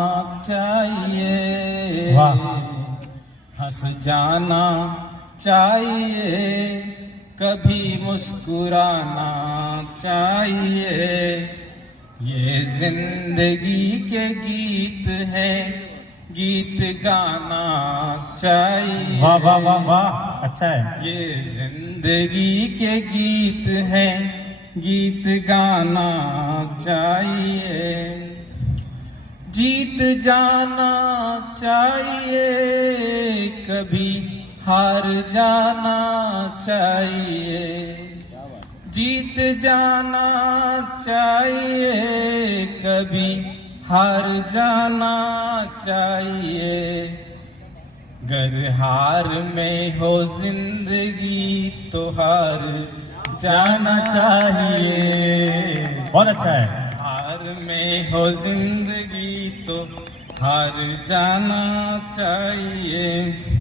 चाहिए, वाह। हंस जाना चाहिए, कभी मुस्कुराना चाहिए। ये जिंदगी के गीत है, गीत गाना चाहिए। वाह वाह वाह वाह, अच्छा है। ये जिंदगी के गीत है, गीत गाना चाहिए। जीत जाना चाहिए, कभी हार जाना चाहिए। जीत जाना चाहिए, कभी हार जाना चाहिए। गर हार में हो जिंदगी तो हार जाना चाहिए। बहुत अच्छा है। हार में हो जिंदगी तो हार जाना चाहिए।